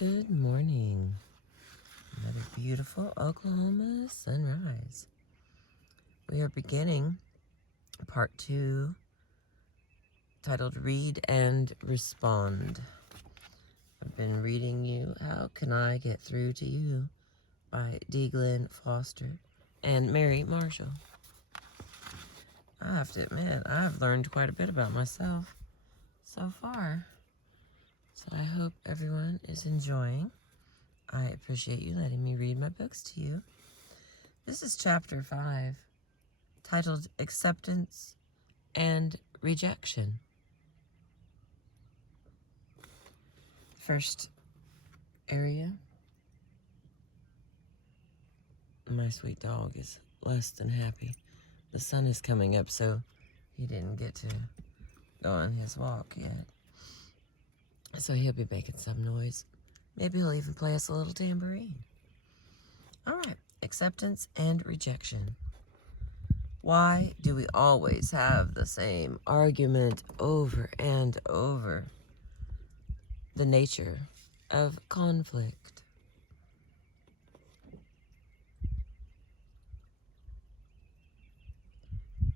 Good morning. Another beautiful Oklahoma sunrise. We are beginning part 2, titled Read and Respond. I've been reading you How Can I Get Through to You by D. Glenn Foster and Mary Marshall. I have to admit, I've learned quite a bit about myself so far. So I hope everyone is enjoying. I appreciate you letting me read my books to you. This is chapter 5, titled Acceptance and Rejection. First area. My sweet dog is less than happy. The sun is coming up, so he didn't get to go on his walk yet. So he'll be making some noise. Maybe he'll even play us a little tambourine. All right, acceptance and rejection. Why do we always have the same argument over and over? The nature of conflict.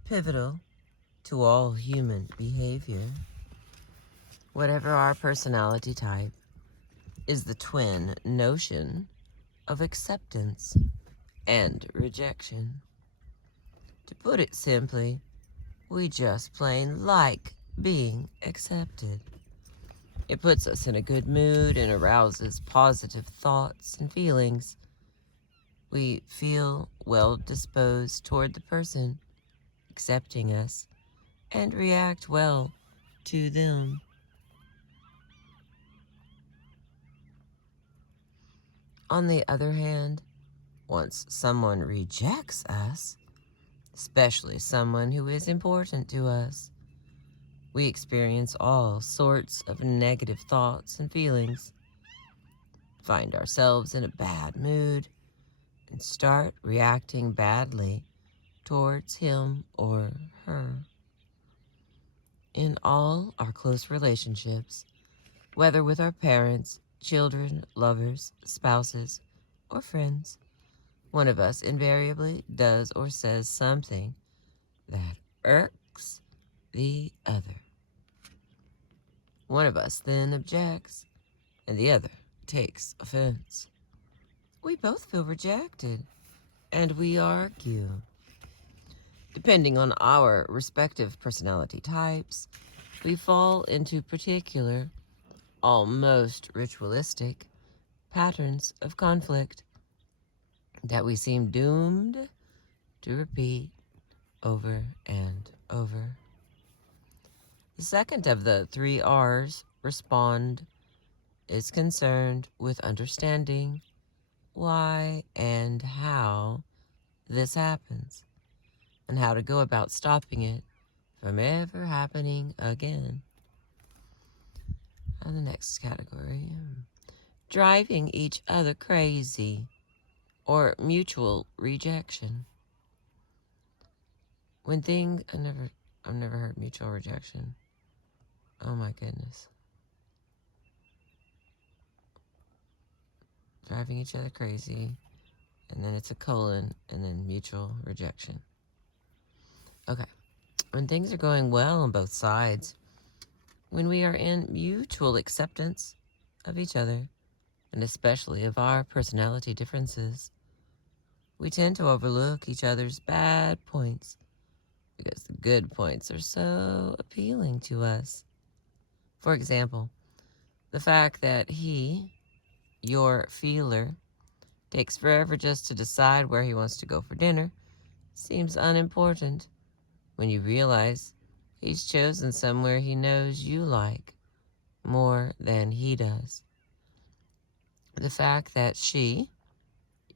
Pivotal to all human behavior, whatever our personality type, is the twin notion of acceptance and rejection. To put it simply, we just plain like being accepted. It puts us in a good mood and arouses positive thoughts and feelings. We feel well disposed toward the person accepting us and react well to them. On the other hand, once someone rejects us, especially someone who is important to us, we experience all sorts of negative thoughts and feelings, find ourselves in a bad mood, and start reacting badly towards him or her. In all our close relationships, whether with our parents, children, lovers, spouses, or friends, one of us invariably does or says something that irks the other. One of us then objects, and the other takes offense. We both feel rejected, and we argue. Depending on our respective personality types, we fall into particular, almost ritualistic, patterns of conflict that we seem doomed to repeat over and over. The second of the 3 R's, respond, is concerned with understanding why and how this happens, and how to go about stopping it from ever happening again. And the next category, driving each other crazy, or mutual rejection. When things, I've never heard mutual rejection. Oh my goodness. Driving each other crazy, and then it's a colon, and then mutual rejection. Okay. When things are going well on both sides, when we are in mutual acceptance of each other, and especially of our personality differences, we tend to overlook each other's bad points because the good points are so appealing to us. For example, the fact that he, your feeler, takes forever just to decide where he wants to go for dinner seems unimportant when you realize he's chosen somewhere he knows you like more than he does. The fact that she,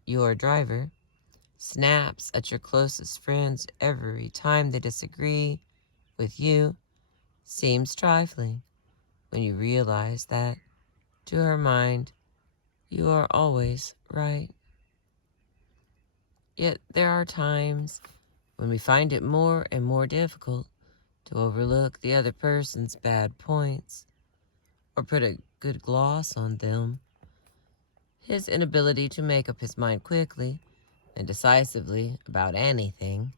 your driver, snaps at your closest friends every time they disagree with you seems trifling when you realize that, to her mind, you are always right. Yet there are times when we find it more and more difficult to overlook the other person's bad points or put a good gloss on them His inability to make up his mind quickly and decisively about anything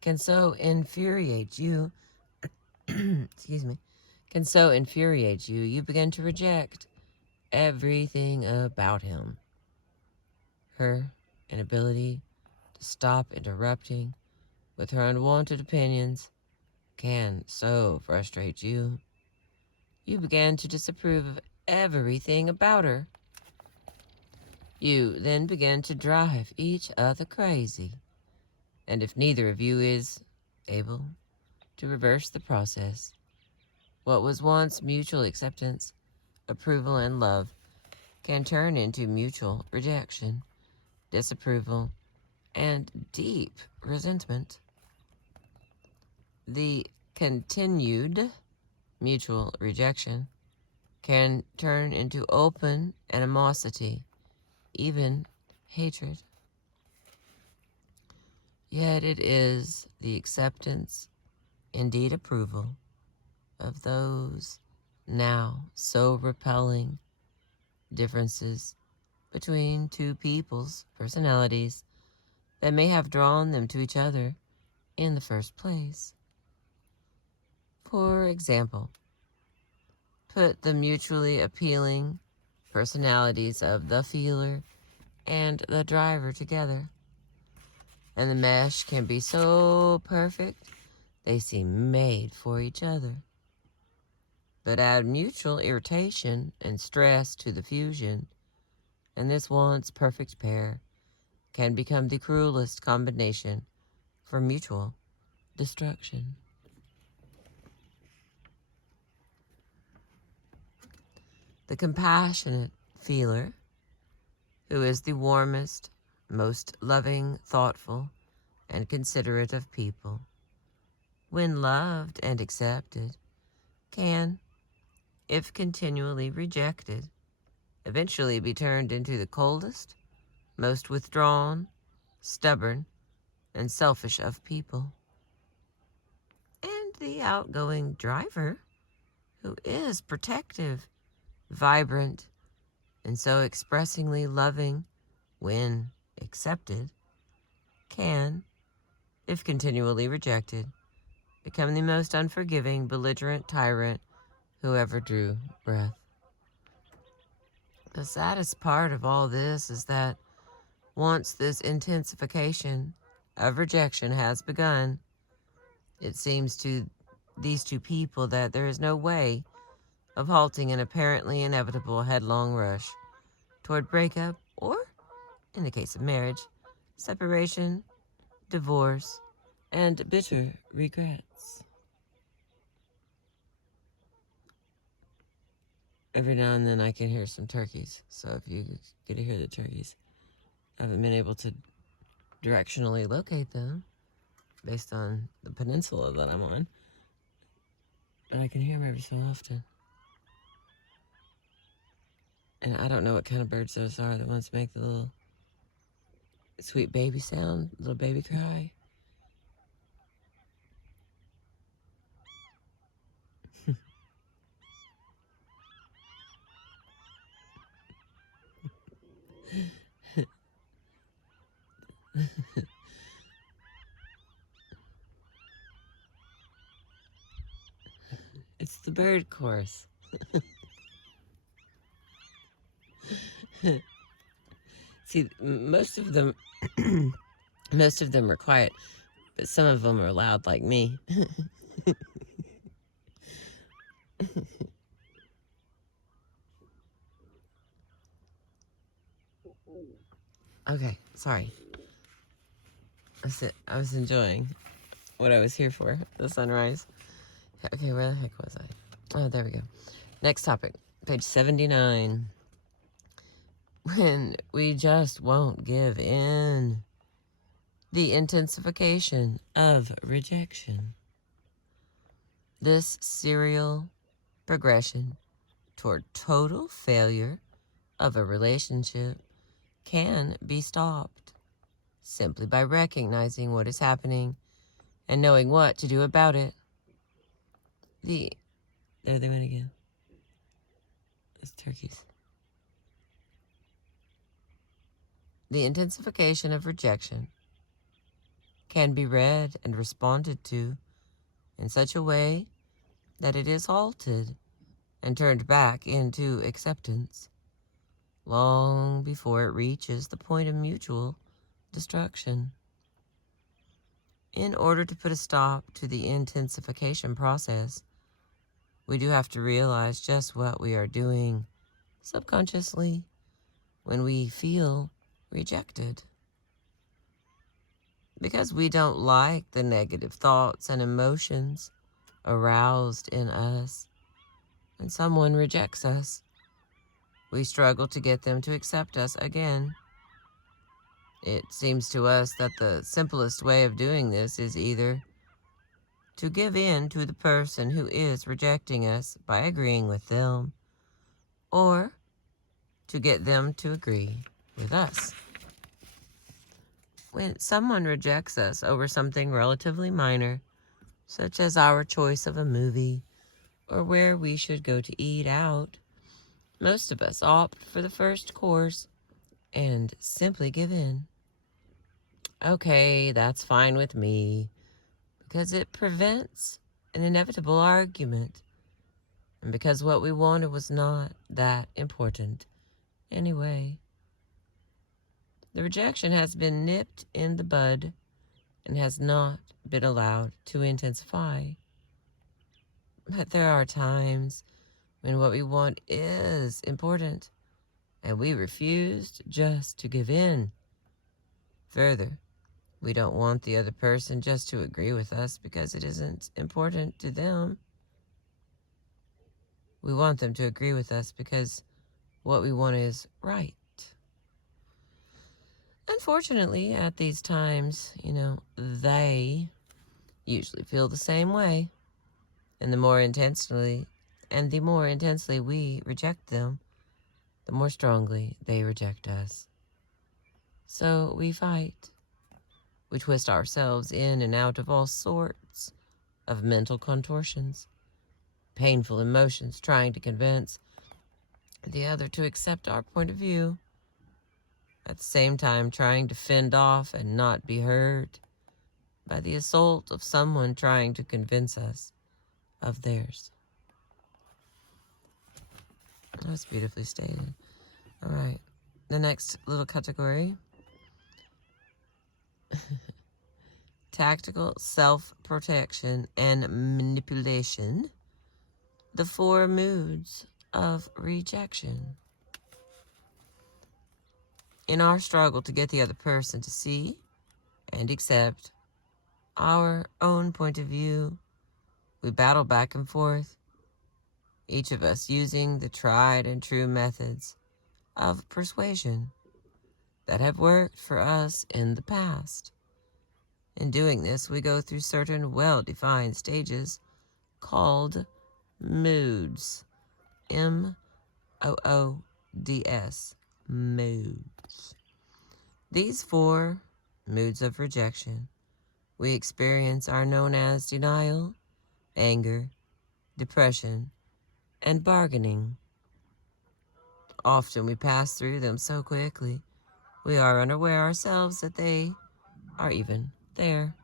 can so infuriate you, excuse me, can so infuriate you, you begin to reject everything about him. Her inability to stop interrupting with her unwanted opinions can so frustrate you. You begin to disapprove of everything about her. You then begin to drive each other crazy. And if neither of you is able to reverse the process, what was once mutual acceptance, approval, and love can turn into mutual rejection, disapproval, and deep resentment. The continued mutual rejection can turn into open animosity, even hatred. Yet it is the acceptance, indeed approval, of those now so repelling differences between two people's personalities that may have drawn them to each other in the first place. For example, put the mutually appealing personalities of the feeler and the driver together, and the mesh can be so perfect they seem made for each other. But add mutual irritation and stress to the fusion, and this once perfect pair can become the cruelest combination for mutual destruction. The compassionate feeler, who is the warmest, most loving, thoughtful, and considerate of people, when loved and accepted, can, if continually rejected, eventually be turned into the coldest, most withdrawn, stubborn, and selfish of people. And the outgoing driver, who is protective, vibrant, and so expressingly loving when accepted, can, if continually rejected, become the most unforgiving, belligerent tyrant who ever drew breath. The saddest part of all this is that once this intensification of rejection has begun, it seems to these two people that there is no way of halting an apparently inevitable headlong rush toward breakup or, in the case of marriage, separation, divorce, and bitter regrets. Every now and then I can hear some turkeys, so if you get to hear the turkeys, I haven't been able to directionally locate them based on the peninsula that I'm on, but I can hear them every so often. And I don't know what kind of birds those are, the ones that make the little sweet baby sound, little baby cry. It's the bird chorus. See, most of them are quiet, but some of them are loud like me. Okay, sorry. I was enjoying what I was here for, the sunrise. Okay, where the heck was I? Oh, there we go. Next topic, page 79. When we just won't give in. The intensification of rejection. This serial progression toward total failure of a relationship can be stopped simply by recognizing what is happening and knowing what to do about it. There they went again. Those turkeys. The intensification of rejection can be read and responded to in such a way that it is halted and turned back into acceptance long before it reaches the point of mutual destruction. In order to put a stop to the intensification process, we do have to realize just what we are doing subconsciously when we feel rejected. Because we don't like the negative thoughts and emotions aroused in us when someone rejects us, we struggle to get them to accept us again. It seems to us that the simplest way of doing this is either to give in to the person who is rejecting us by agreeing with them, or to get them to agree with us. When someone rejects us over something relatively minor, such as our choice of a movie or where we should go to eat out, most of us opt for the first course and simply give in. Okay, that's fine with me, because it prevents an inevitable argument, and because what we wanted was not that important anyway. The rejection has been nipped in the bud and has not been allowed to intensify. But there are times when what we want is important, and we refused just to give in. Further, we don't want the other person just to agree with us because it isn't important to them. We want them to agree with us because what we want is right. Unfortunately, at these times, they usually feel the same way. And the more intensely we reject them, the more strongly they reject us. So we fight. We twist ourselves in and out of all sorts of mental contortions, painful emotions, trying to convince the other to accept our point of view, at the same time trying to fend off and not be hurt by the assault of someone trying to convince us of theirs. That's beautifully stated. All right, the next little category. Tactical self-protection and manipulation. The 4 moods of rejection. In our struggle to get the other person to see and accept our own point of view, we battle back and forth, each of us using the tried and true methods of persuasion that have worked for us in the past. In doing this, we go through certain well-defined stages called moods. M-O-O-D-S. Moods. These 4 moods of rejection we experience are known as denial, anger, depression, and bargaining. Often we pass through them so quickly, we are unaware ourselves that they are even there.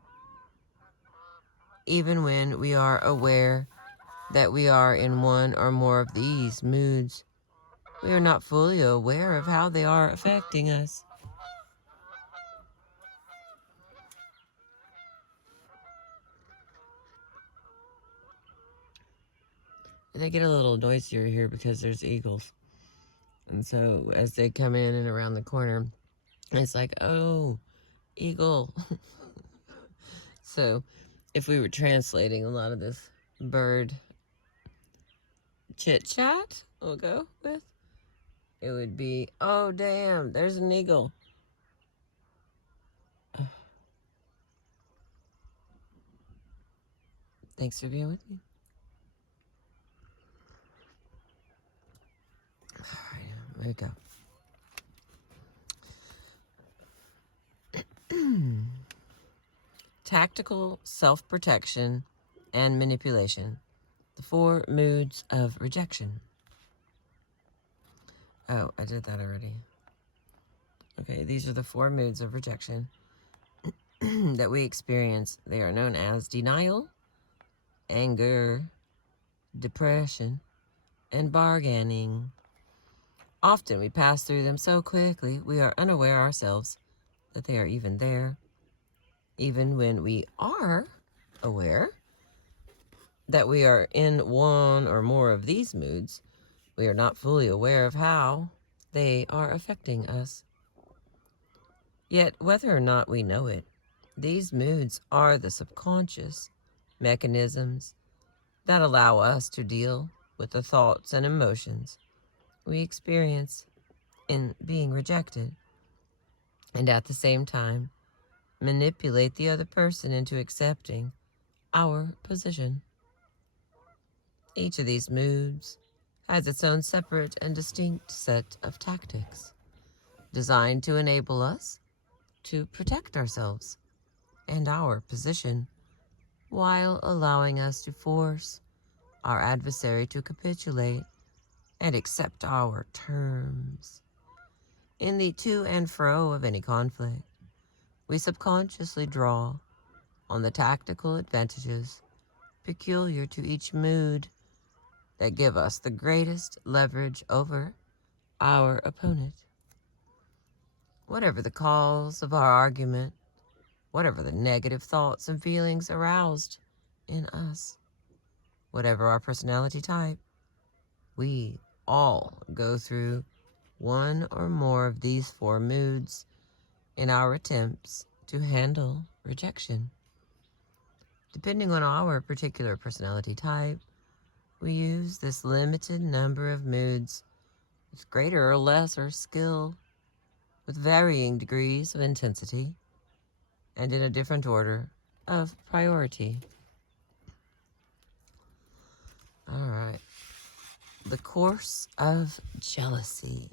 Even when we are aware that we are in one or more of these moods, we are not fully aware of how they are affecting us. And they get a little noisier here because there's eagles. And so as they come in and around the corner, it's like, oh, eagle. So if we were translating a lot of this bird chit-chat, we'll go with, it would be, oh, damn, there's an eagle. Thanks for being with me. All right, there we go. Tactical self-protection and manipulation. The 4 moods of rejection. Oh, I did that already. Okay, these are the 4 moods of rejection that we experience. They are known as denial, anger, depression, and bargaining. Often we pass through them so quickly we are unaware ourselves that they are even there. Even when we are aware that we are in one or more of these moods, we are not fully aware of how they are affecting us. Yet, whether or not we know it, these moods are the subconscious mechanisms that allow us to deal with the thoughts and emotions we experience in being rejected, and at the same time, manipulate the other person into accepting our position. Each of these moods has its own separate and distinct set of tactics designed to enable us to protect ourselves and our position while allowing us to force our adversary to capitulate and accept our terms. In the to and fro of any conflict, we subconsciously draw on the tactical advantages peculiar to each mood that give us the greatest leverage over our opponent. Whatever the cause of our argument, whatever the negative thoughts and feelings aroused in us, whatever our personality type, we all go through one or more of these 4 moods in our attempts to handle rejection. Depending on our particular personality type, we use this limited number of moods with greater or lesser skill, with varying degrees of intensity, and in a different order of priority. All right. The course of jealousy.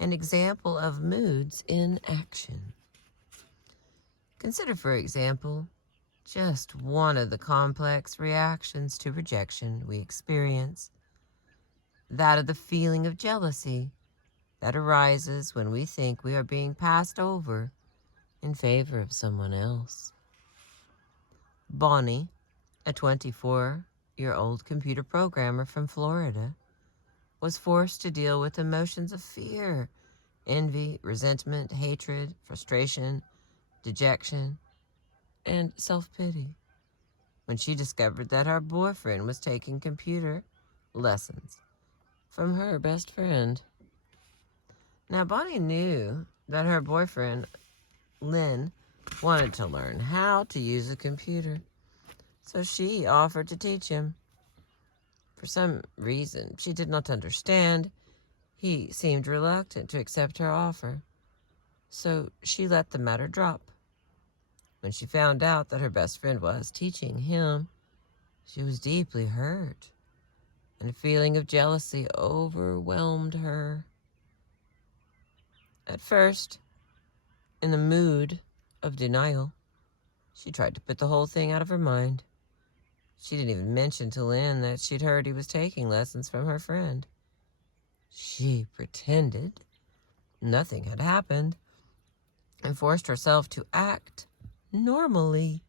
An example of moods in action. Consider, for example, just one of the complex reactions to rejection we experience, that of the feeling of jealousy that arises when we think we are being passed over in favor of someone else. Bonnie, a 24-year-old computer programmer from Florida, was forced to deal with emotions of fear, envy, resentment, hatred, frustration, dejection, and self-pity when she discovered that her boyfriend was taking computer lessons from her best friend. Now, Bonnie knew that her boyfriend, Lynn, wanted to learn how to use a computer, so she offered to teach him. For some reason she did not understand, he seemed reluctant to accept her offer, so she let the matter drop. When she found out that her best friend was teaching him, she was deeply hurt, and a feeling of jealousy overwhelmed her. At first, in the mood of denial, she tried to put the whole thing out of her mind. She didn't even mention to Lynn that she'd heard he was taking lessons from her friend. She pretended nothing had happened and forced herself to act normally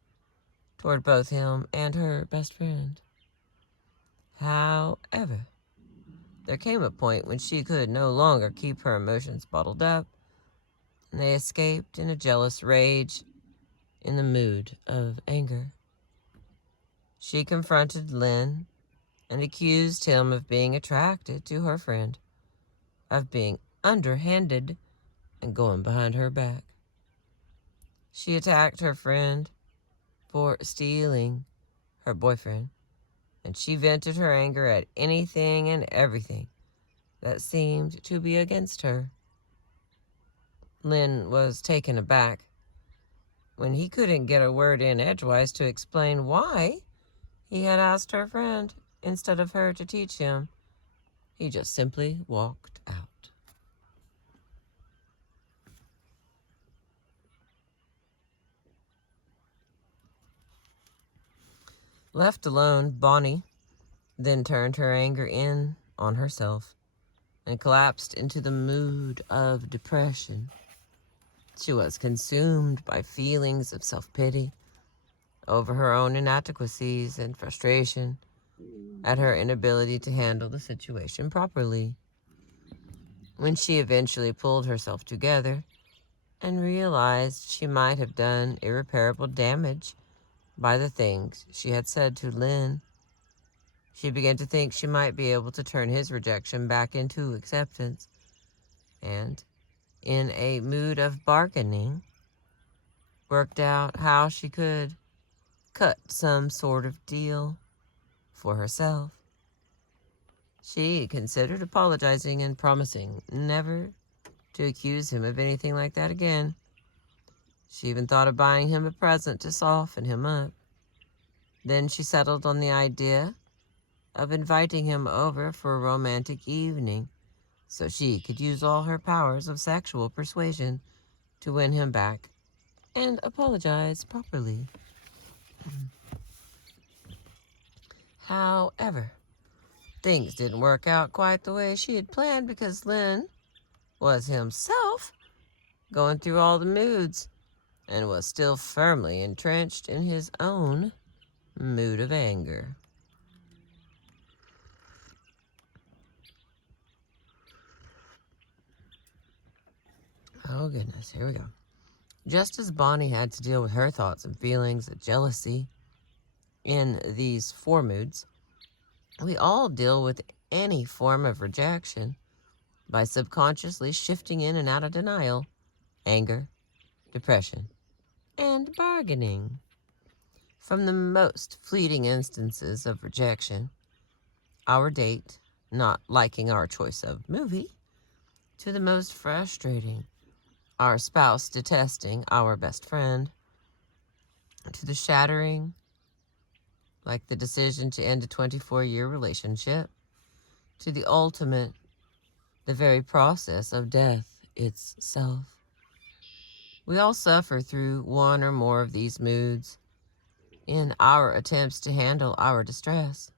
toward both him and her best friend. However, there came a point when she could no longer keep her emotions bottled up, and they escaped in a jealous rage in the mood of anger. She confronted Lynn and accused him of being attracted to her friend, of being underhanded and going behind her back. She attacked her friend for stealing her boyfriend, and she vented her anger at anything and everything that seemed to be against her. Lynn was taken aback when he couldn't get a word in edgewise to explain why he had asked her friend instead of her to teach him. He just simply walked out. Left alone, Bonnie then turned her anger in on herself and collapsed into the mood of depression She was consumed by feelings of self-pity over her own inadequacies and frustration at her inability to handle the situation properly. When she eventually pulled herself together and realized she might have done irreparable damage by the things she had said to Lynn, she began to think she might be able to turn his rejection back into acceptance, and, in a mood of bargaining, worked out how she could cut some sort of deal for herself. She considered apologizing and promising never to accuse him of anything like that again. She even thought of buying him a present to soften him up. Then she settled on the idea of inviting him over for a romantic evening so she could use all her powers of sexual persuasion to win him back and apologize properly. However, things didn't work out quite the way she had planned because Lynn was himself going through all the moods and was still firmly entrenched in his own mood of anger. Oh goodness, here we go. Just as Bonnie had to deal with her thoughts and feelings of jealousy in these 4 moods, we all deal with any form of rejection by subconsciously shifting in and out of denial, anger, depression, and bargaining. From the most fleeting instances of rejection, our date not liking our choice of movie, to the most frustrating, our spouse detesting our best friend, to the shattering, like the decision to end a 24-year relationship, to the ultimate, the very process of death itself. We all suffer through one or more of these moods in our attempts to handle our distress.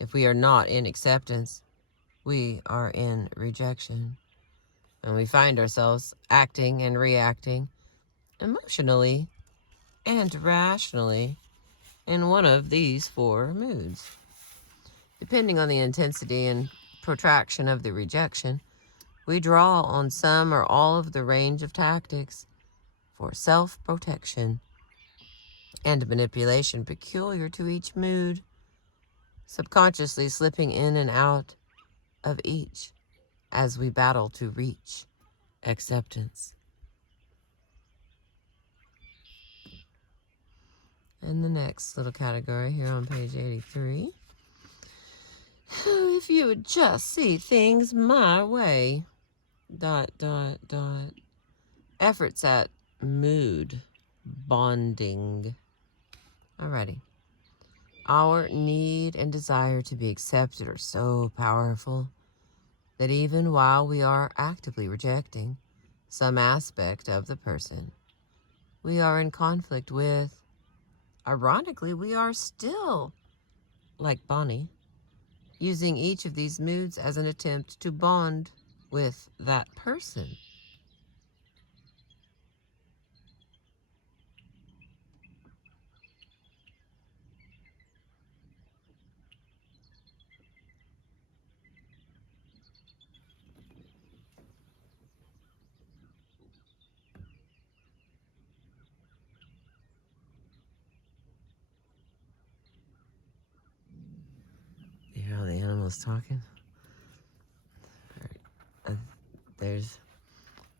If we are not in acceptance, we are in rejection. And we find ourselves acting and reacting emotionally and rationally in one of these 4 moods. Depending on the intensity and protraction of the rejection, we draw on some or all of the range of tactics for self-protection and manipulation peculiar to each mood, subconsciously slipping in and out of each as we battle to reach acceptance. And the next little category here on page 83. If you would just see things my way. ... Efforts at mood bonding. Alrighty. Our need and desire to be accepted are so powerful that even while we are actively rejecting some aspect of the person we are in conflict with, ironically, we are still, like Bonnie, using each of these moods as an attempt to bond with that person. You hear all the animals talking? There's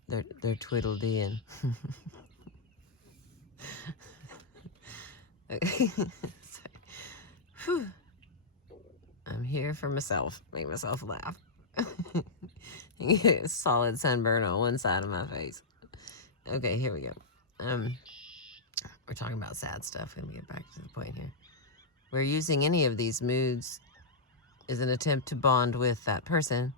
they're twiddledeeing. Okay. Whew. I'm here for myself. Make myself laugh. Solid sunburn on one side of my face. Okay, here we go. We're talking about sad stuff. Let me get back to the point here. We're using any of these moods as an attempt to bond with that person.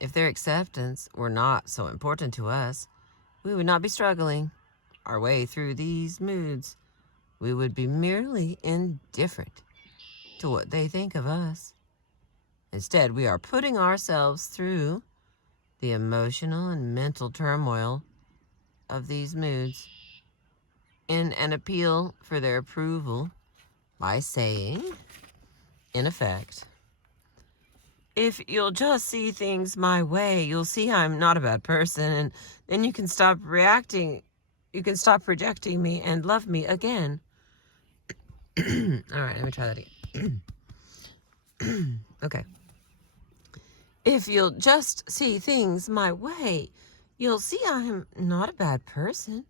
If their acceptance were not so important to us, we would not be struggling our way through these moods. We would be merely indifferent to what they think of us. Instead, we are putting ourselves through the emotional and mental turmoil of these moods in an appeal for their approval by saying, in effect, if you'll just see things my way, you'll see I'm not a bad person, and then you can stop reacting. You can stop rejecting me and love me again. All right, let me try that again. Okay. If you'll just see things my way, you'll see I'm not a bad person,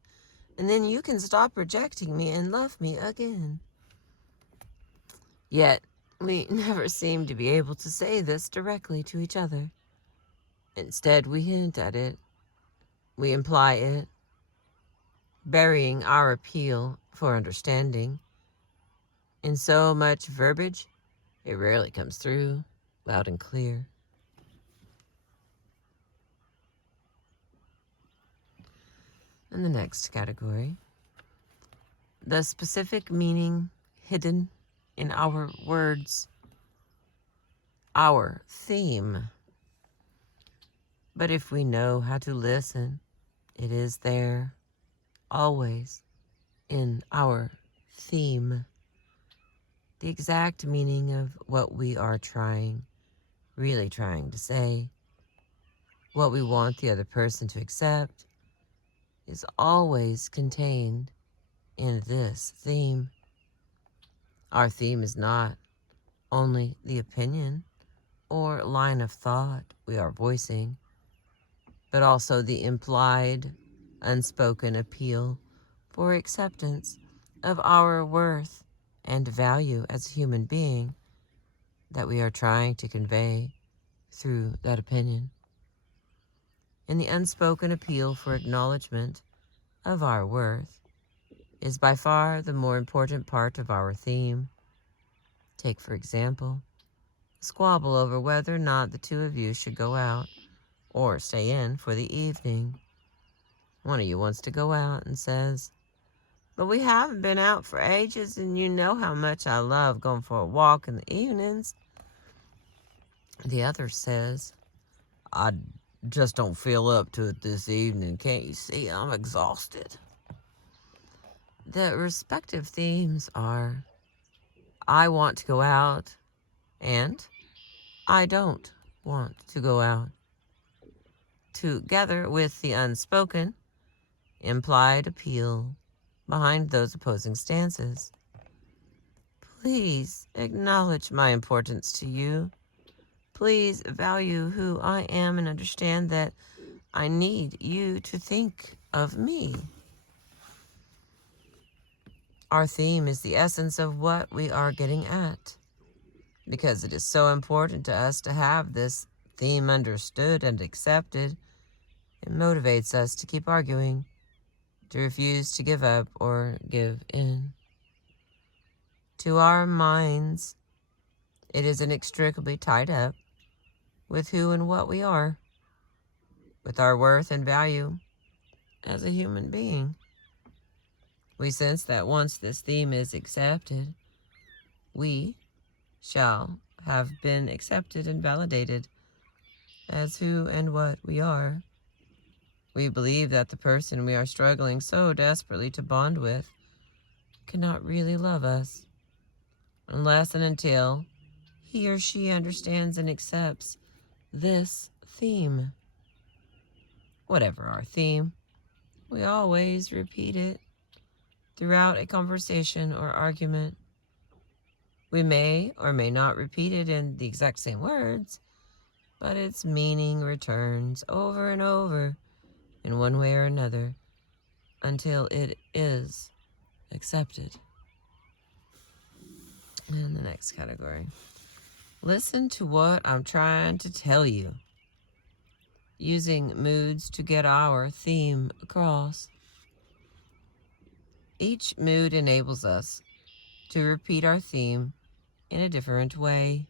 and then you can stop rejecting me and love me again. Yet, we never seem to be able to say this directly to each other. Instead, we hint at it. We imply it, burying our appeal for understanding in so much verbiage, it rarely comes through loud and clear. And the next category, the specific meaning hidden in our words, our theme. But if we know how to listen, it is there, always, in our theme. The exact meaning of what we are really trying to say, what we want the other person to accept, is always contained in this theme. Our theme is not only the opinion or line of thought we are voicing, but also the implied, unspoken appeal for acceptance of our worth and value as a human being that we are trying to convey through that opinion. And the unspoken appeal for acknowledgement of our worth is by far the more important part of our theme. Take, for example, a squabble over whether or not the two of you should go out or stay in for the evening. One of you wants to go out and says, "But we haven't been out for ages, and you know how much I love going for a walk in the evenings." The other says, "I just don't feel up to it this evening. Can't you see I'm exhausted?" The respective themes are, I want to go out, and I don't want to go out. Together with the unspoken, implied appeal behind those opposing stances. Please acknowledge my importance to you. Please value who I am and understand that I need you to think of me. Our theme is the essence of what we are getting at. Because it is so important to us to have this theme understood and accepted, it motivates us to keep arguing, to refuse to give up or give in. To our minds, it is inextricably tied up with who and what we are, with our worth and value as a human being. We sense that once this theme is accepted, we shall have been accepted and validated as who and what we are. We believe that the person we are struggling so desperately to bond with cannot really love us unless and until he or she understands and accepts this theme. Whatever our theme, we always repeat it throughout a conversation or argument. We may or may not repeat it in the exact same words, but its meaning returns over and over in one way or another until it is accepted. And the next category. Listen to what I'm trying to tell you. Using moods to get our theme across. Each mood enables us to repeat our theme in a different way.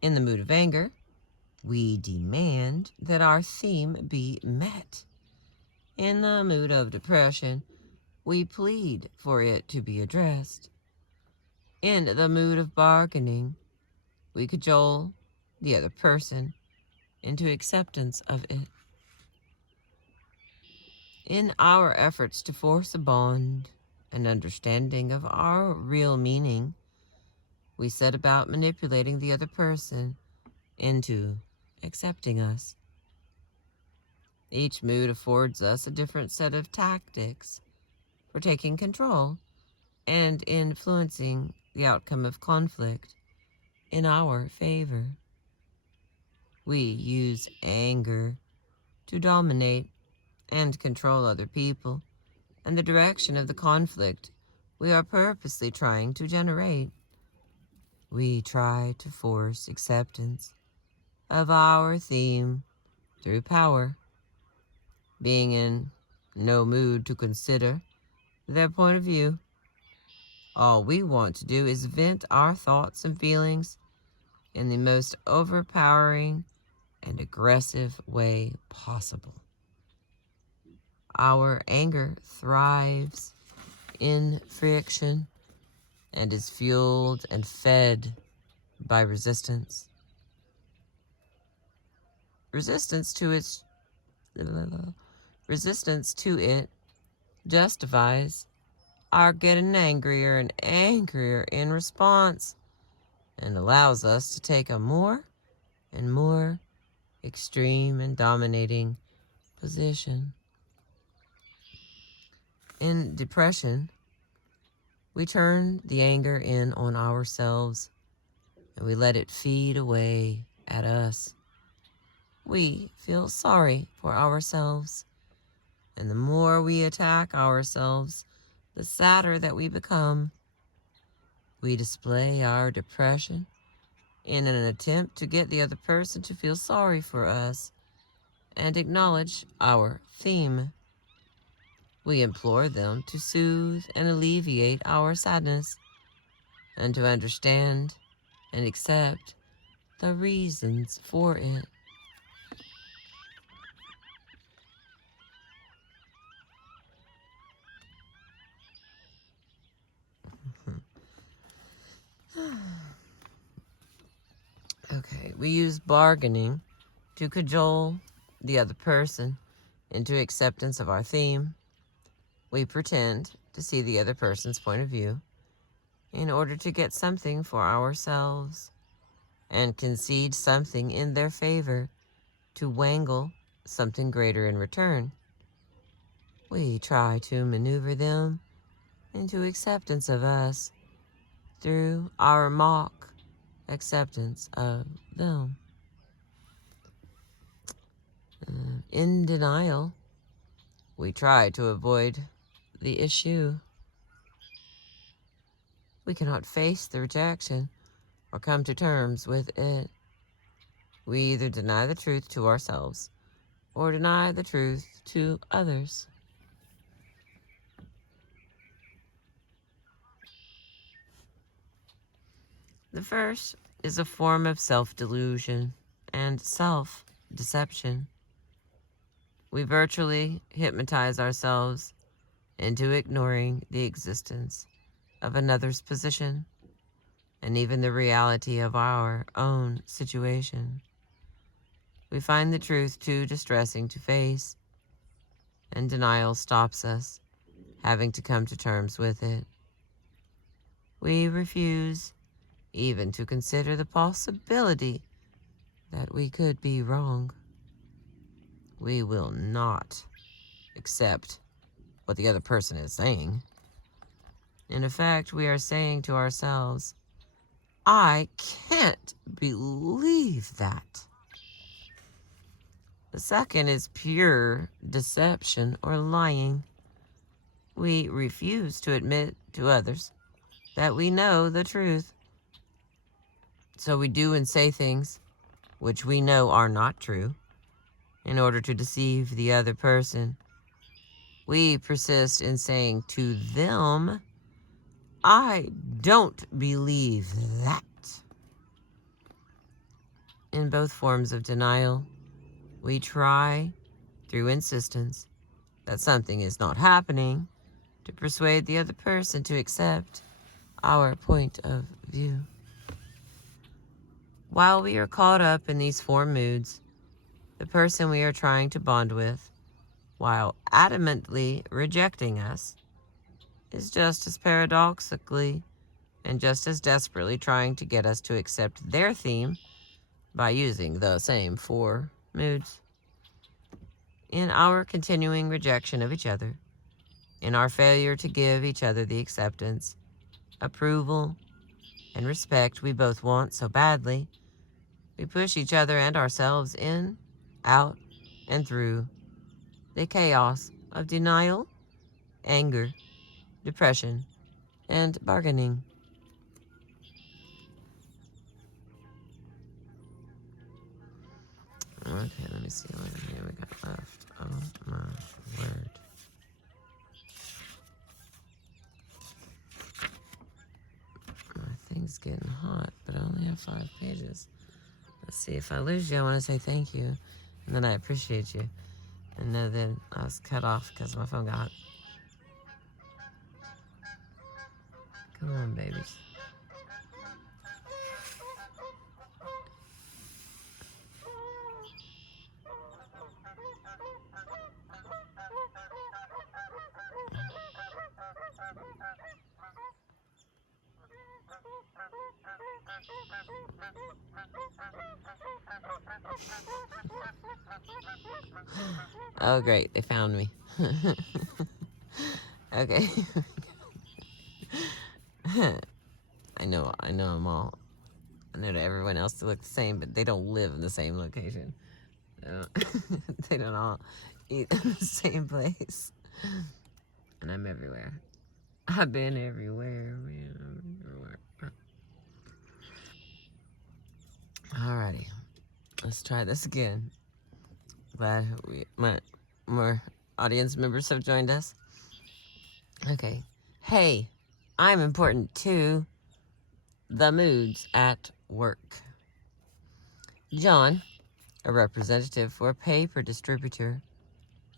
In the mood of anger, we demand that our theme be met. In the mood of depression, we plead for it to be addressed. In the mood of bargaining, we cajole the other person into acceptance of it. In our efforts to force a bond and understanding of our real meaning, we set about manipulating the other person into accepting us. Each mood affords us a different set of tactics for taking control and influencing the outcome of conflict in our favor. We use anger to dominate and control other people and the direction of the conflict we are purposely trying to generate. We try to force acceptance of our theme through power, being in no mood to consider their point of view. All we want to do is vent our thoughts and feelings in the most overpowering and aggressive way possible. Our anger thrives in friction and is fueled and fed by resistance. Resistance to it justifies our getting angrier and angrier in response and allows us to take a more and more extreme and dominating position. In depression, we turn the anger in on ourselves and we let it feed away at us. We feel sorry for ourselves, and the more we attack ourselves, the sadder that we become. We display our depression in an attempt to get the other person to feel sorry for us and acknowledge our theme. We implore them to soothe and alleviate our sadness and to understand and accept the reasons for it. Okay, we use bargaining to cajole the other person into acceptance of our theme. We pretend to see the other person's point of view in order to get something for ourselves and concede something in their favor to wangle something greater in return. We try to maneuver them into acceptance of us through our mock acceptance of them. In denial, we try to avoid the issue. We cannot face the rejection or come to terms with it. We either deny the truth to ourselves or deny the truth to others. The first is a form of self-delusion and self-deception. We virtually hypnotize ourselves into ignoring the existence of another's position and even the reality of our own situation. We find the truth too distressing to face, and denial stops us having to come to terms with it. We refuse even to consider the possibility that we could be wrong. We will not accept what the other person is saying. In effect, we are saying to ourselves, I can't believe that. The second is pure deception or lying. We refuse to admit to others that we know the truth. So we do and say things which we know are not true in order to deceive the other person. We persist in saying to them, I don't believe that. In both forms of denial, we try, through insistence, that something is not happening, to persuade the other person to accept our point of view. While we are caught up in these four moods, the person we are trying to bond with, while adamantly rejecting us, is just as paradoxically and just as desperately trying to get us to accept their theme by using the same 4 moods. In our continuing rejection of each other, in our failure to give each other the acceptance, approval, and respect we both want so badly, we push each other and ourselves in, out, and through the chaos of denial, anger, depression, and bargaining. Okay, let me see what here we got left. Oh my word. My thing's getting hot, but I only have 5 pages. Let's see, if I lose you, I want to say thank you, and then I appreciate you. And then I was cut off because my phone got hot. Come on, babies. Oh, great. They found me. Okay. I know them all. I know to everyone else to look the same, but they don't live in the same location. They don't all eat in the same place. And I'm everywhere. I've been everywhere, man. I'm everywhere. Alrighty. Let's try this again. Glad more audience members have joined us. Okay. Hey, I'm important too. The moods at work. John, a representative for a paper distributor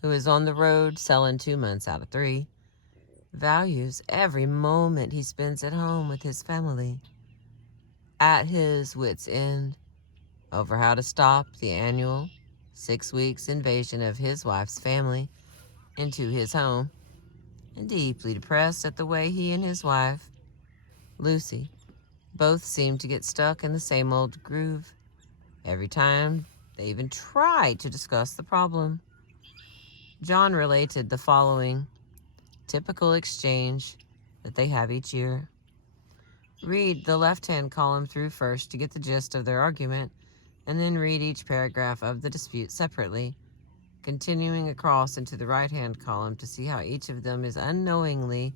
who is on the road selling 2 months out of 3, values every moment he spends at home with his family. At his wits' end over how to stop the annual 6 weeks invasion of his wife's family into his home, and deeply depressed at the way he and his wife, Lucy, both seem to get stuck in the same old groove every time they even try to discuss the problem. John related the following typical exchange that they have each year. Read the left-hand column through first to get the gist of their argument, and then read each paragraph of the dispute separately, continuing across into the right-hand column to see how each of them is unknowingly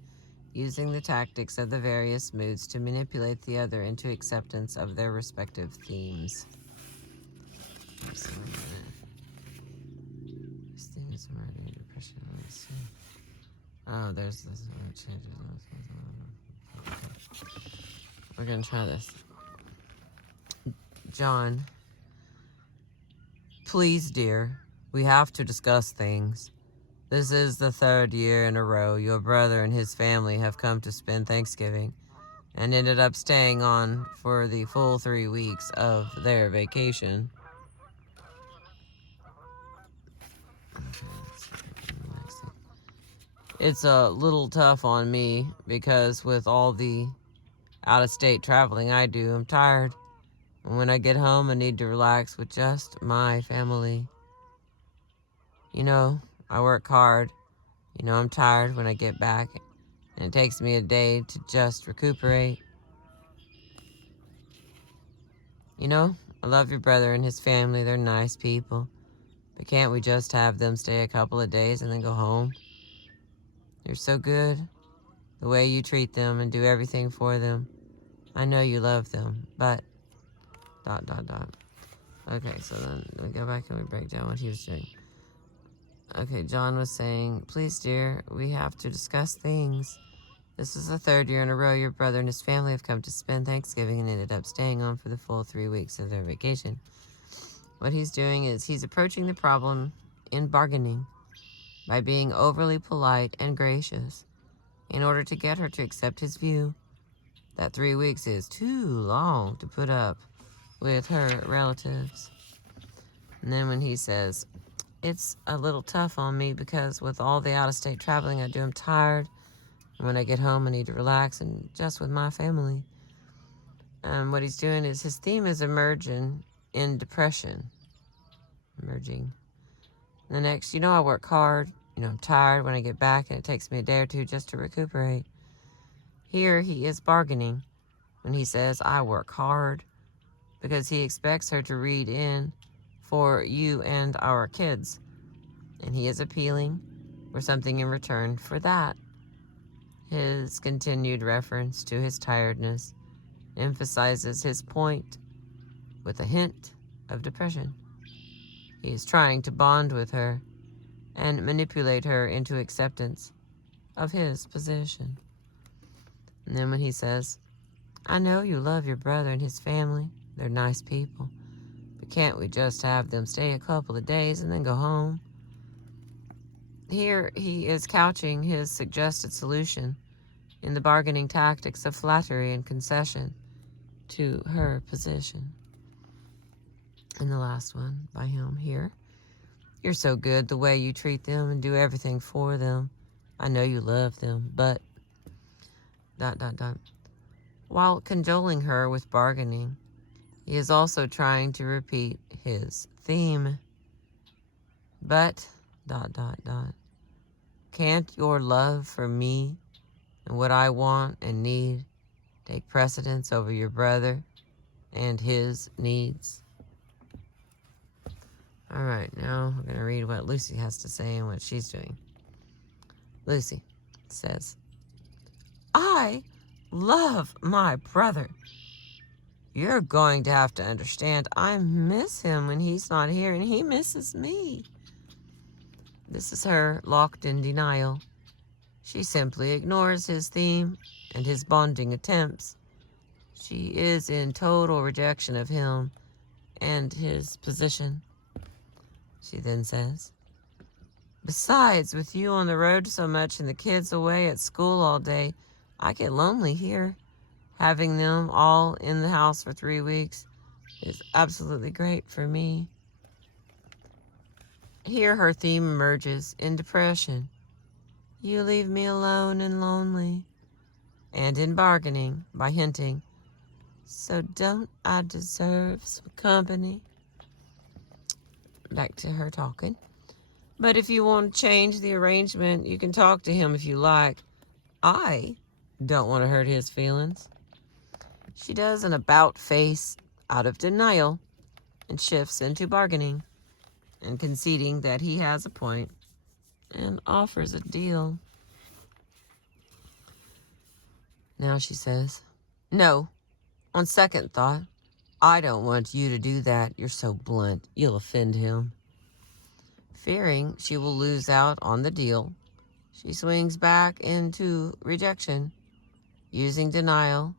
using the tactics of the various moods to manipulate the other into acceptance of their respective themes. This thing is already depression. Let's see. Oh, there's this changes. We're gonna try this. John, please, dear, we have to discuss things. This is the 3rd year in a row your brother and his family have come to spend Thanksgiving and ended up staying on for the full 3 weeks of their vacation. It's a little tough on me because with all the out-of-state traveling I do, I'm tired. And when I get home, I need to relax with just my family. You know, I work hard. You know, I'm tired when I get back, and it takes me a day to just recuperate. You know, I love your brother and his family. They're nice people. But can't we just have them stay a couple of days and then go home? You're so good. The way you treat them and do everything for them. I know you love them, but... ... Okay, so then we go back and we break down what he was doing. Okay, John was saying, please, dear, we have to discuss things. This is the 3rd year in a row your brother and his family have come to spend Thanksgiving and ended up staying on for the full 3 weeks of their vacation. What he's doing is he's approaching the problem in bargaining by being overly polite and gracious in order to get her to accept his view that 3 weeks is too long to put up with her relatives. And then when he says, it's a little tough on me because with all the out-of-state traveling I do, I'm tired. And when I get home, I need to relax and just with my family. What he's doing is his theme is emerging in depression. Emerging. And the next, I work hard. I'm tired when I get back, and it takes me a day or two just to recuperate. Here he is bargaining when he says, I work hard, because he expects her to read in for you and our kids. And he is appealing for something in return for that. His continued reference to his tiredness emphasizes his point with a hint of depression. He is trying to bond with her and manipulate her into acceptance of his position. And then when he says, I know you love your brother and his family. They're nice people. But can't we just have them stay a couple of days and then go home? Here he is couching his suggested solution in the bargaining tactics of flattery and concession to her position. And the last one by him here. You're so good the way you treat them and do everything for them. I know you love them, but... ... While cajoling her with bargaining, he is also trying to repeat his theme. But... ... Can't your love for me and what I want and need take precedence over your brother and his needs? All right, now we're going to read what Lucy has to say and what she's doing. Lucy says, I love my brother. You're going to have to understand I miss him when he's not here, and he misses me. This is her locked in denial. She simply ignores his theme and his bonding attempts. She is in total rejection of him and his position. She then says, besides, with you on the road so much and the kids away at school all day, I get lonely here. Having them all in the house for 3 weeks is absolutely great for me. Here her theme emerges in depression. You leave me alone and lonely. And in bargaining by hinting, so don't I deserve some company? Back to her talking. But if you want to change the arrangement, you can talk to him if you like. I don't want to hurt his feelings. She does an about face out of denial and shifts into bargaining and conceding that he has a point and offers a deal. Now she says, no, on second thought, I don't want you to do that. You're so blunt. You'll offend him. Fearing she will lose out on the deal, she swings back into rejection, using denial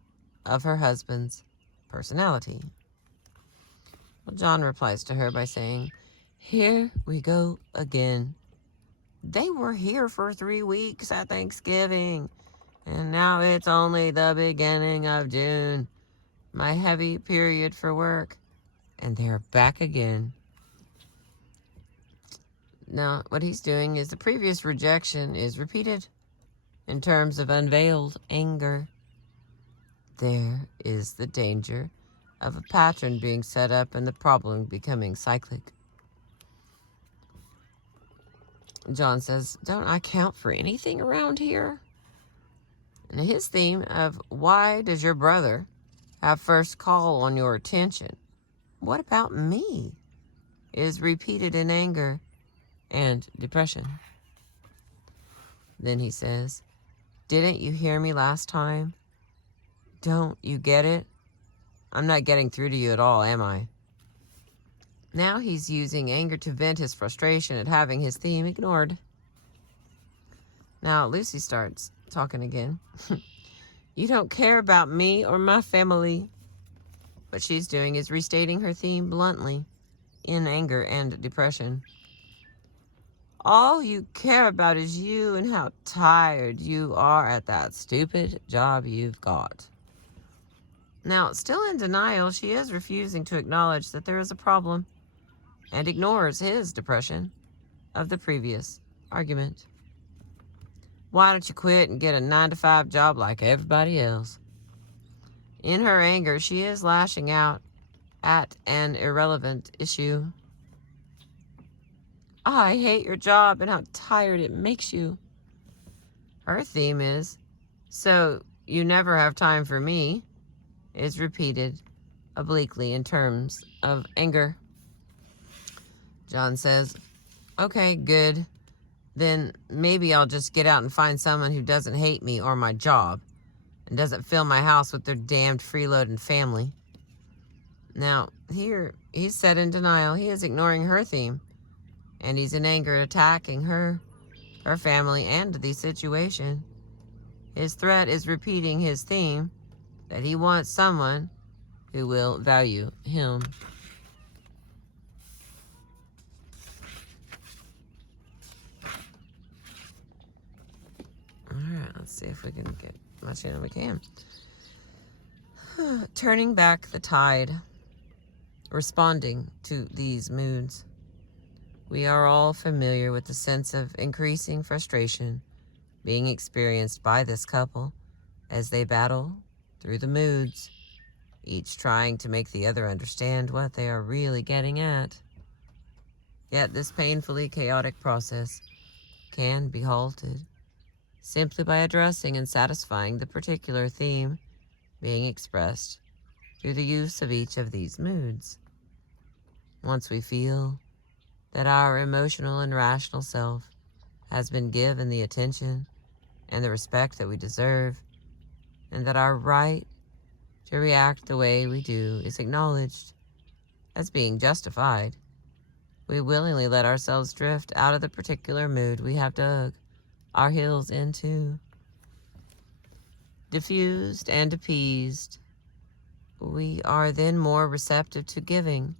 of her husband's personality. Well, John replies to her by saying, here we go again. They were here for 3 weeks at Thanksgiving, and now it's only the beginning of June, my heavy period for work, and they're back again. Now, what he's doing is the previous rejection is repeated in terms of unveiled anger. There is the danger of a pattern being set up and the problem becoming cyclic. John says, don't I count for anything around here? And his theme of why does your brother have first call on your attention? What about me? Is repeated in anger and depression. Then he says, didn't you hear me last time? Don't you get it? I'm not getting through to you at all, am I? Now he's using anger to vent his frustration at having his theme ignored. Now Lucy starts talking again. You don't care about me or my family. What she's doing is restating her theme bluntly, in anger and depression. All you care about is you and how tired you are at that stupid job you've got. Now, still in denial, she is refusing to acknowledge that there is a problem and ignores his depression of the previous argument. Why don't you quit and get a 9-to-5 job like everybody else? In her anger, she is lashing out at an irrelevant issue. I hate your job and how tired it makes you. Her theme is, so you never have time for me, is repeated obliquely in terms of anger. John says, okay, good. Then maybe I'll just get out and find someone who doesn't hate me or my job and doesn't fill my house with their damned freeloading family. Now, here, he's set in denial. He is ignoring her theme, and he's in anger, attacking her family, and the situation. His threat is repeating his theme that he wants someone who will value him. Alright, let's see if we can get much in we can. Turning back the tide, responding to these moods. We are all familiar with the sense of increasing frustration being experienced by this couple as they battle through the moods, each trying to make the other understand what they are really getting at. Yet this painfully chaotic process can be halted simply by addressing and satisfying the particular theme being expressed through the use of each of these moods. Once we feel that our emotional and rational self has been given the attention and the respect that we deserve, and that our right to react the way we do is acknowledged as being justified, we willingly let ourselves drift out of the particular mood we have dug our heels into. Diffused and appeased, we are then more receptive to giving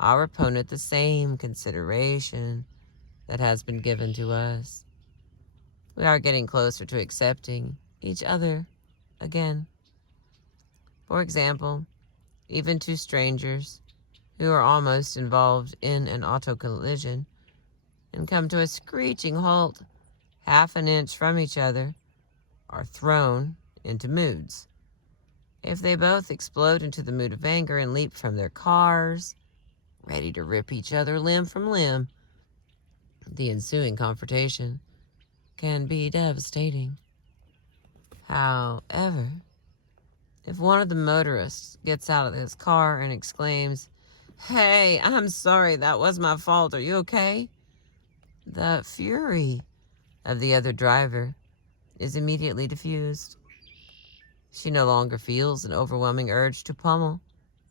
our opponent the same consideration that has been given to us. We are getting closer to accepting each other again. For example, even two strangers who are almost involved in an auto collision and come to a screeching halt half an inch from each other are thrown into moods. If they both explode into the mood of anger and leap from their cars, ready to rip each other limb from limb, the ensuing confrontation can be devastating. However, if one of the motorists gets out of his car and exclaims, "Hey, I'm sorry, that was my fault, are you okay?" the fury of the other driver is immediately diffused. She no longer feels an overwhelming urge to pummel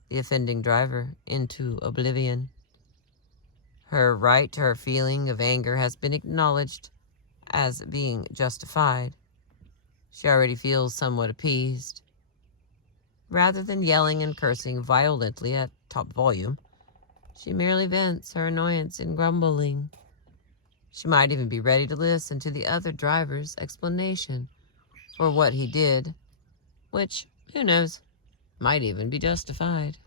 the offending driver into oblivion. Her right to her feeling of anger has been acknowledged as being justified. She already feels somewhat appeased. Rather than yelling and cursing violently at top volume, she merely vents her annoyance in grumbling. She might even be ready to listen to the other driver's explanation for what he did, which, who knows, might even be justified.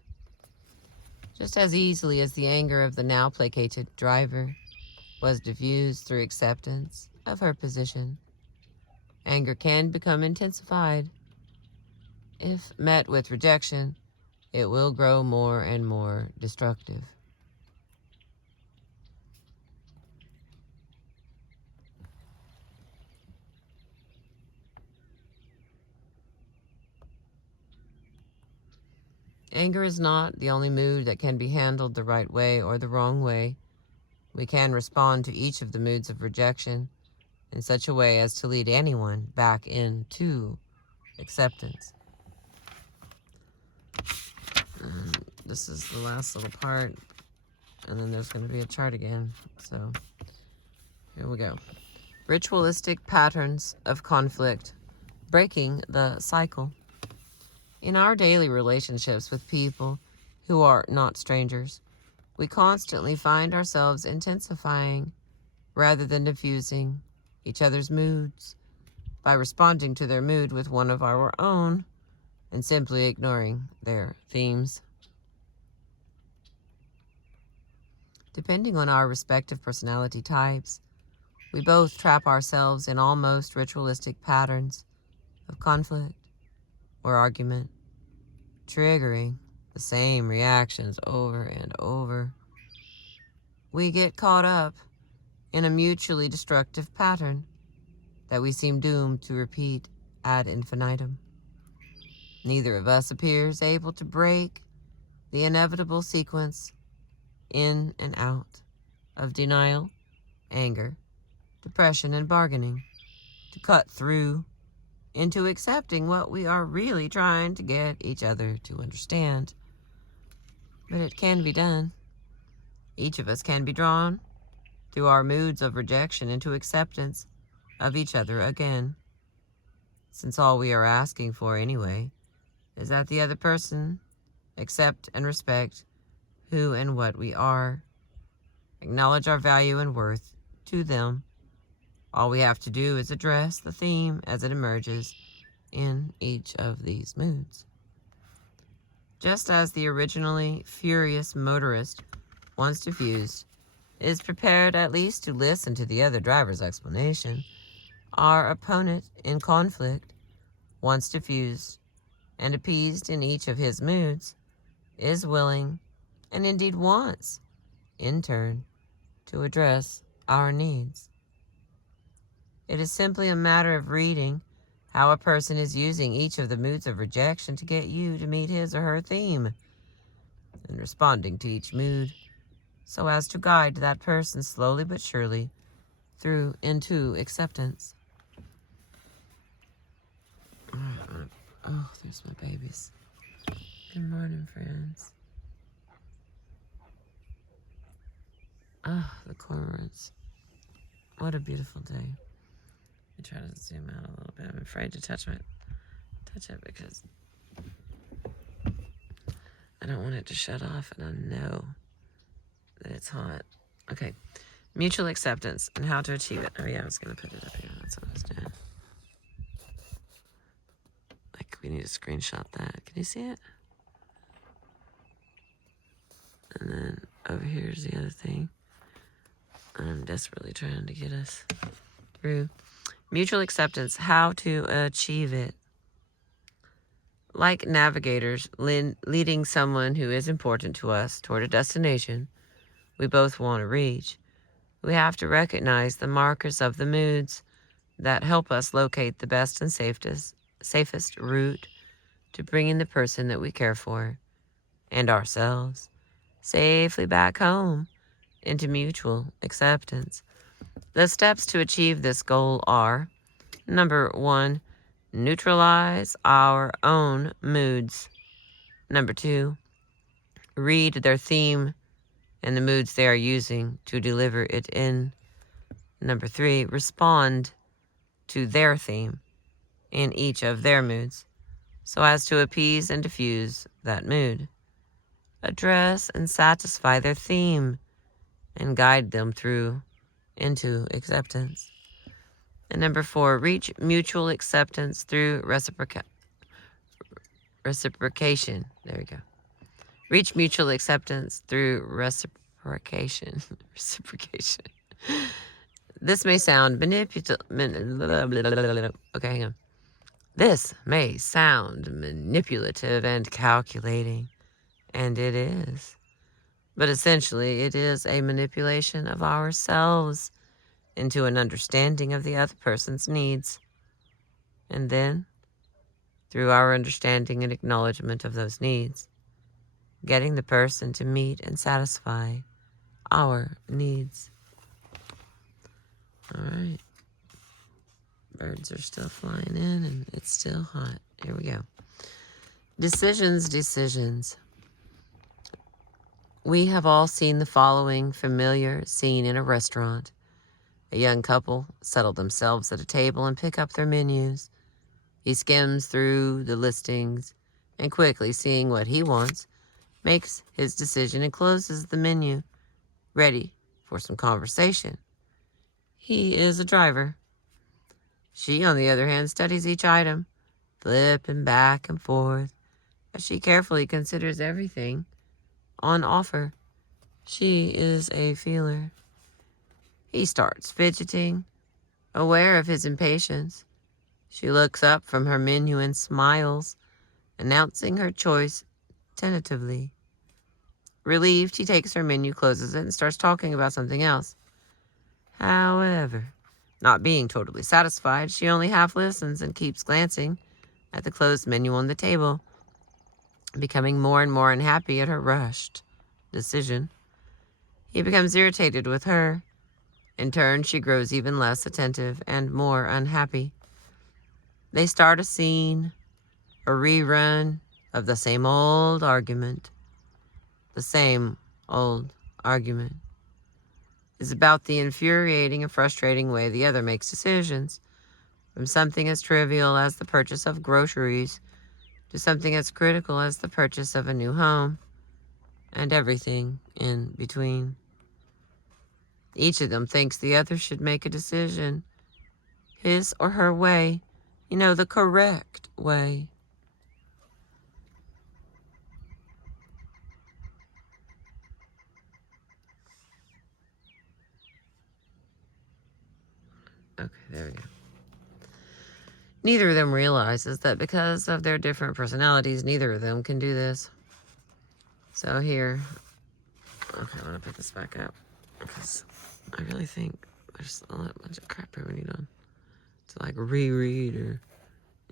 Just as easily as the anger of the now placated driver was diffused through acceptance of her position, anger can become intensified. If met with rejection, it will grow more and more destructive. Anger is not the only mood that can be handled the right way or the wrong way. We can respond to each of the moods of rejection in such a way as to lead anyone back into acceptance. And this is the last little part, and then there's going to be a chart again. So here we go. Ritualistic patterns of conflict, breaking the cycle. In our daily relationships with people who are not strangers, we constantly find ourselves intensifying rather than diffusing each other's moods by responding to their mood with one of our own and simply ignoring their themes. Depending on our respective personality types, we both trap ourselves in almost ritualistic patterns of conflict or argument, triggering the same reactions over and over. We get caught up in a mutually destructive pattern that we seem doomed to repeat ad infinitum. Neither of us appears able to break the inevitable sequence in and out of denial, anger, depression, and bargaining, to cut through into accepting what we are really trying to get each other to understand. But it can be done. Each of us can be drawn through our moods of rejection into acceptance of each other again, since all we are asking for anyway is that the other person accept and respect who and what we are, acknowledge our value and worth to them. All we have to do is address the theme as it emerges in each of these moods. Just as the originally furious motorist, once diffused, is prepared at least to listen to the other driver's explanation, our opponent in conflict, once diffused and appeased in each of his moods, is willing, and indeed wants, in turn, to address our needs. It is simply a matter of reading how a person is using each of the moods of rejection to get you to meet his or her theme, and responding to each mood so as to guide that person slowly but surely through into acceptance. Oh, there's my babies. Good morning, friends. The cormorants. What a beautiful day. Let me try to zoom out a little bit. I'm afraid to touch it because I don't want it to shut off, and I know that it's hot. Okay. Mutual acceptance and how to achieve it. Oh yeah, I was going to put it up here. That's what I was doing. Like, we need to screenshot that. Can you see it? And then over here's the other thing. I'm desperately trying to get us through. Mutual acceptance, how to achieve it. Like navigators leading someone who is important to us toward a destination we both want to reach, we have to recognize the markers of the moods that help us locate the best and safest route to bringing the person that we care for and ourselves safely back home into mutual acceptance. The steps to achieve this goal are: number 1, neutralize our own moods. Number 2, read their theme and the moods they are using to deliver it in. Number 3, respond to their theme in each of their moods so as to appease and diffuse that mood. Address and satisfy their theme and guide them through into acceptance. And number 4, reach mutual acceptance through reciprocation. There we go. Reach mutual acceptance through reciprocation. Reciprocation. This may sound manipulative. Okay, hang on. This may sound manipulative and calculating, and it is. But essentially, it is a manipulation of ourselves into an understanding of the other person's needs. And then, through our understanding and acknowledgement of those needs, getting the person to meet and satisfy our needs. All right. Birds are still flying in and it's still hot. Here we go. Decisions. We have all seen the following familiar scene in a restaurant. A young couple settle themselves at a table and pick up their menus. He skims through the listings and, quickly seeing what he wants, makes his decision and closes the menu, ready for some conversation. He is a driver. She, on the other hand, studies each item, flipping back and forth as she carefully considers everything on offer She is a feeler. He starts fidgeting, aware of his impatience. She looks up from her menu and smiles, announcing her choice tentatively. Relieved, he takes her menu, closes it, and starts talking about something else. However, not being totally satisfied, she only half listens and keeps glancing at the closed menu on the table, becoming more and more unhappy at her rushed decision. He becomes irritated with her. In turn, she grows even less attentive and more unhappy. They start a scene, a rerun of the same old argument. The same old argument is about the infuriating and frustrating way the other makes decisions, from something as trivial as the purchase of groceries to something as critical as the purchase of a new home, and everything in between. Each of them thinks the other should make a decision, his or her way, the correct way. Okay, there we go. Neither of them realizes that because of their different personalities, neither of them can do this. So here, okay, I'm going to put this back up because I really think there's a bunch of crap here we need to like reread or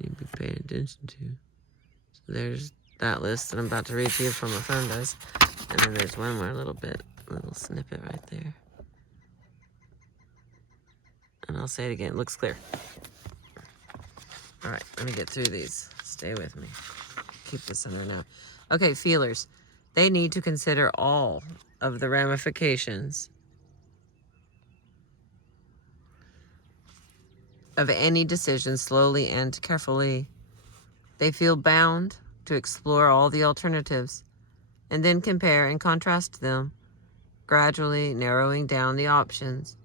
need to be paying attention to. So there's that list that I'm about to read to you from my phone, guys. And then there's one more little snippet right there. And I'll say it again. It looks clear. All right, let me get through these. Stay with me. Keep this in there now. Okay, feelers. They need to consider all of the ramifications of any decision slowly and carefully. They feel bound to explore all the alternatives and then compare and contrast them, gradually narrowing down the options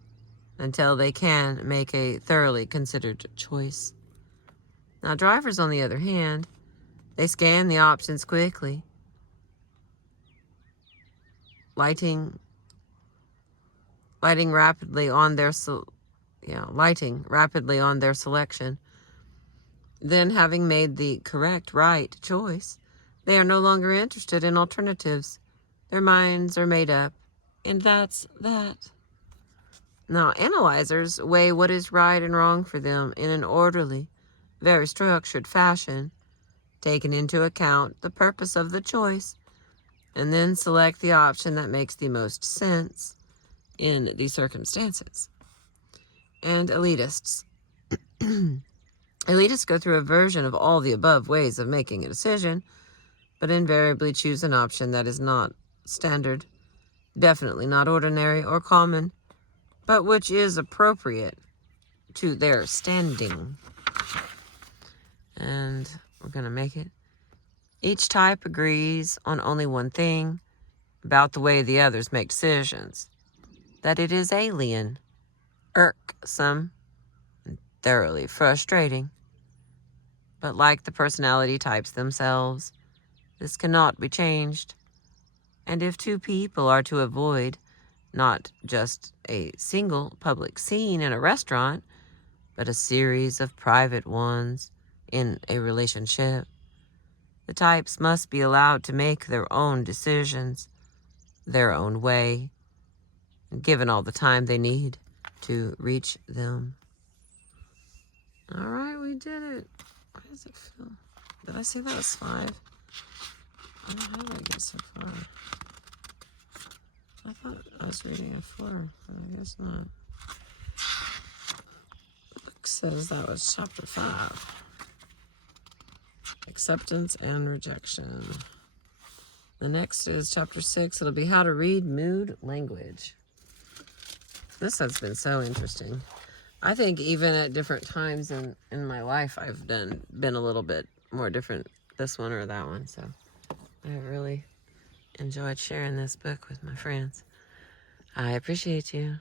until they can make a thoroughly considered choice. Now, drivers, on the other hand, they scan the options quickly, lighting rapidly on their selection. Then, having made the correct, right choice, they are no longer interested in alternatives. Their minds are made up, and that's that. Now, analyzers weigh what is right and wrong for them in an orderly, very structured fashion, taking into account the purpose of the choice, and then select the option that makes the most sense in the circumstances. And elitists. Elitists go through a version of all the above ways of making a decision, but invariably choose an option that is not standard, definitely not ordinary or common, but which is appropriate to their standing. And we're going to make it. Each type agrees on only one thing about the way the others make decisions: that it is alien, irksome, and thoroughly frustrating. But like the personality types themselves, this cannot be changed. And if two people are to avoid not just a single public scene in a restaurant, but a series of private ones in a relationship, the types must be allowed to make their own decisions, their own way, and given all the time they need to reach them. All right, we did it. How does it feel? Did I say that was 5? How did I get so far? I thought I was reading a 4, but I guess not. The book says that was chapter 5. Acceptance and rejection. The next is chapter 6. It'll be how to read mood language. This has been so interesting. I think even at different times in my life, I've been a little bit more different, this one or that one. So I've really enjoyed sharing this book with my friends. I appreciate you.